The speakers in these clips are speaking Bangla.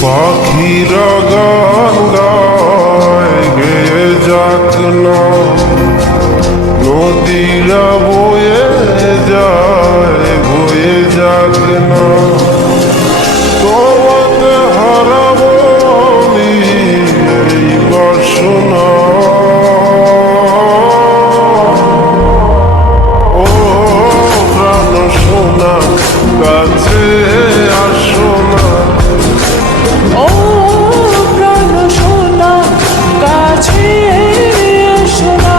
পাখিরা গান গায় গেয়ে যাক না, নদীরা বয়ে যায় বয়ে যাক না, তোমাকে হারাবো আমি এই বাসনা। ও প্রাণ সোনা কাছে আসো না, ও প্রাণ সোনা কাছে এসো না।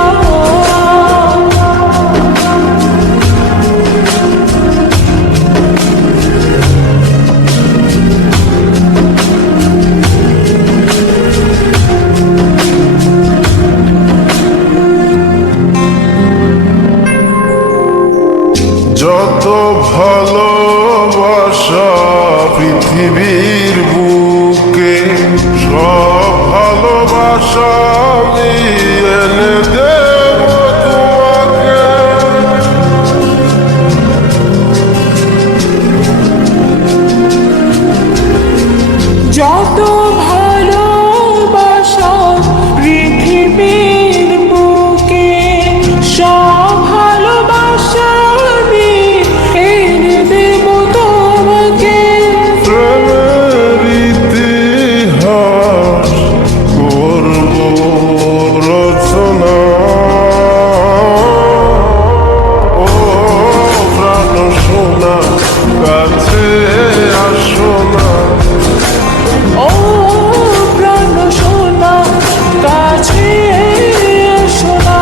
যত ভালোবাসা পৃথিবীর বুকে, সব ভালোবাসা আমি এনে দেব তোমাকে। যত ভালোবাসা পৃথিবীর বুকে, সব ভালোবাসা আমি এনে দেব তোমাকে। প্রেমের ইতিহাস করব রচনা। ও প্রাণ সোনা কাছে আসো না, ও প্রাণ সোনা কাছে এসো না।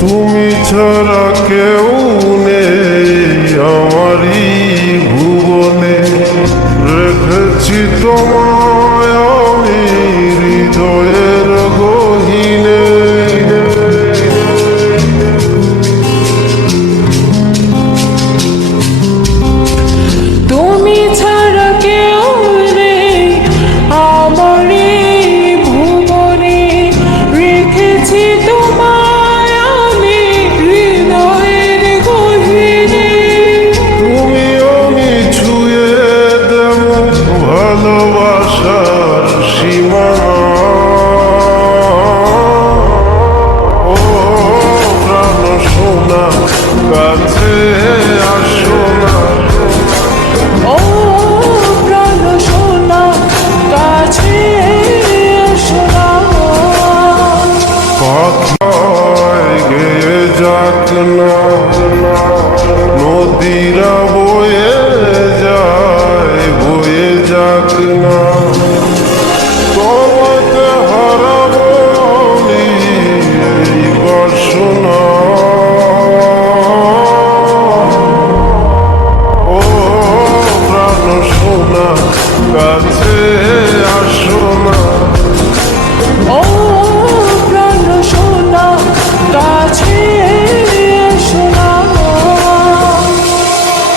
তুমি ছাড়া কেউ নেই আমারই ভুবনে, রেখেছি তোমায় আমি হৃদয়ের গহীনে। তুমি ছাড়া কেউ নেই আমার এই ভুবনে, রেখেছি তোমায় আমি হৃদয়ের গহীনে। তুমি আমি ছুঁয়ে দেব ভালোবাসার সীমানা। ও প্রাণ সোনা কাছে আসো না, ও প্রাণ সোনা কাছে এসো না। পাখায় গেয়ে যাক না, নদীরা বয়ে যায় বয়ে যাক না, তোমাকে হারাবো আমি এই বাসনা। ও প্রাণ সোনা কাছে